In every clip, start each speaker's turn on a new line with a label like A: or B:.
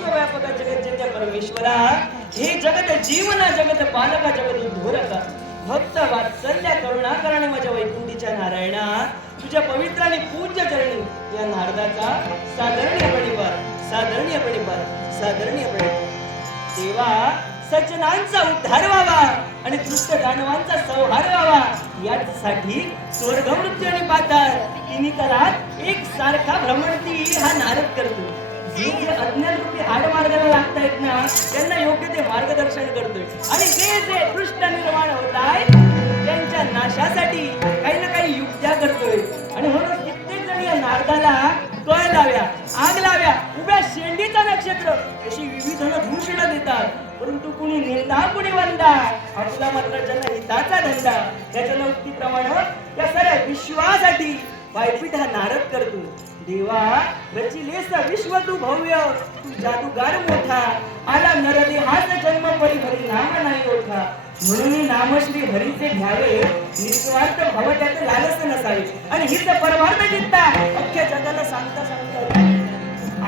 A: विश्वव्यापक जगत परमेश्वरा हे जगत जीवन जगत पालका जगत उद्धोरका. भक्त वात्सल्य करुणा करणे माझ्या वैकुंठीच्या नारायणा तुझ्या पवित्र आणि पूज्य चरणी या नारदाचा साधारणीय परिवार साधारणीय परिवार साधारणीय परिवार देवा सज्जनांचा उद्धार व्हावा आणि दुष्ट दानवांचा संहार व्हावा. यासाठी स्वर्ग मृत्यू आणि पाताळ तिन्ही करात एक सारखा भ्रमणती हा नारद करतो. जे अज्ञान रूपी त्यांना योग्य ते मार्गदर्शन करतोय. आणि जे जे दृष्ट निर्माण होत आहेत त्यांच्या नाशासाठी काही ना काही युक्त्या करतोय. आणि म्हणून कित्येक जण या नारदाला कळ लाव्या आग लाव्या उभ्या शेंडीचा नक्षत्र अशी विविध भूषण देतात. परंतु कुणी निंदा कुणी वंदा आपला मात्र ज्यांना हिताचा धंदा त्याच्या नौक्तीप्रमाणे या साऱ्या विश्वासाठी पायपीठ हा नारद करतो देवा रचिलेस विश्व तू भव्य. तू जादूगार मोठा. आला नरदे हाच जन्म परी भरी नाम नाही ओळखा म्हणून नामश्री हरीचे घ्यावे. निस्वार्थ भाव त्यात लालच नसावे. आणि हीच परमार्थ चित्ता. अख्ख्या जगाला सांगता सांगता.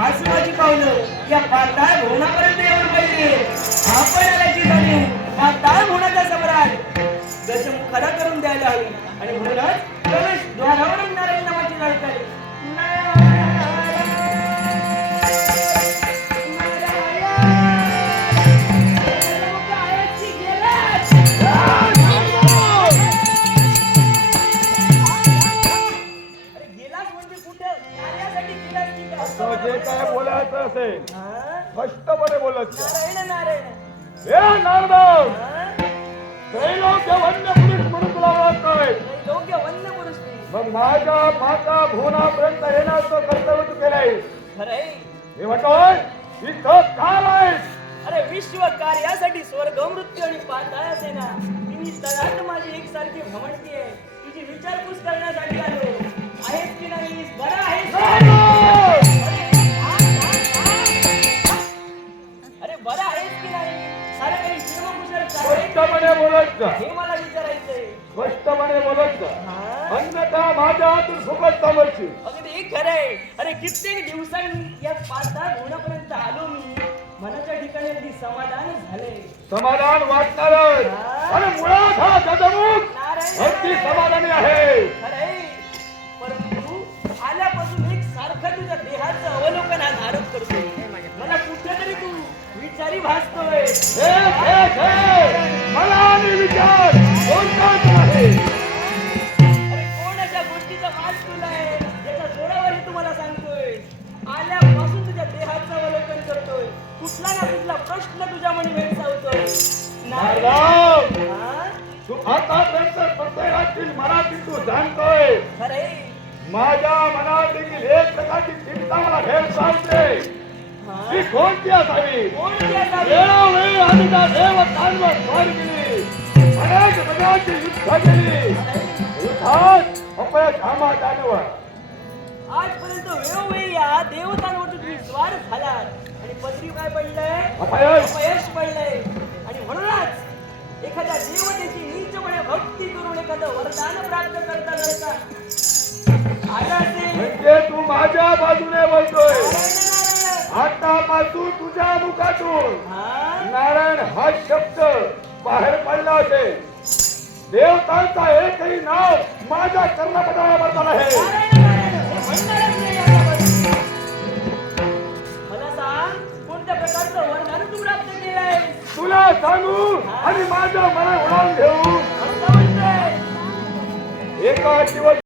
A: आज माझी पावलं या पाताळ भवनापर्यंत येऊन पाहिजे आपण आल्याची जाणीव पाताळ भवनाचा सम्राट. दशमुखाला करून द्यायला हवी. आणि म्हणूनच प्रवेश
B: द्वारावर जे काय बोलायचं असेल
A: हा?
B: स्पष्टपणे बोलत.
A: नारायण नारायण.
B: हे नारदाव
A: हा?
B: त्रैलोक्य वन्य पुरुष म्हणून तुला ओळखतोय.
A: योग्य वन्य पुरुष.
B: मग माझ्या माता भुवनापर्यंत येण्याचं कर्तव्य तू केलंय.
A: खरंय.
B: मी म्हणतोय इथं काल आहेस.
A: अरे विश्व कार्यासाठी स्वर्ग मृत्यू आणि पाताळ सेना तिन्ही तळात माझी एकसारखी भ्रमणती आहे. तुझी विचारपूस करण्यासाठी आलो. आहेस की नाही बरं आहेस
B: नारदाव!
A: अरे बरं आहेस की नाही? सारं काही शिवकुशल की हे मला विचारायचंय.
B: स्पष्टपणे बोलत? अन्यथा माझ्या हातून सुखच थांबवशील
A: अगदी खरंय अरे कित्येक दिवसांनी या आलो मी. मनाच्या ठिकाणी अगदी समाधान झालंय
B: समाधान वाटणार आणि मुळात हा गजमुख अगदी समाधानी आहे.
A: खरंय देहाचं अवलोकन मला कुठेतरी तू विचारी भासतोय.
B: मला आणि विचार कोणताच नाही.
A: अरे कोण अशा गोष्टीचा मास तुला आहे याच्या जोरावर तुम्हाला सांगतोय. आल्यापासून तुझ्या देहाचं अवलोकन करतोय. कुठला ना कुठला प्रश्न तुझ्या मनी! हा?
B: तू आतापर्यंत प्रत्येकाची मनाची तू जाणतोय. माझ्या मनात देखील एक प्रकारची मला भेडसावते
A: हा?
B: ती कोणती असावी?
A: कोणती असावी?
B: वेळोवेळी आम्ही त्या देव तांडवर स्वार केली. अनेक प्रकारची युद्ध केली. युद्धात अपयश आम्हा जानवर
A: आजपर्यंत वेळोवेळी या देवतांवरती तुम्ही स्वार आणि पदरी काय पडलंय?
B: अपयश.
A: अपयश पडलंय. आणि म्हणूनच एखाद्या देवतेची नीचपणे भक्ती करून एखादं वरदान प्राप्त करता
B: माझ्या बाजूने बोलतोय. आतापासून तुझ्या मुखातून? नारायण हा शब्द बाहेर पडला असेल देवतांचा एकही नाव माझ्या कर्णपटाला बदल आहे.
A: मला
B: तुला सांगू आणि माझ्या मना उडवून घेऊ एका दिवस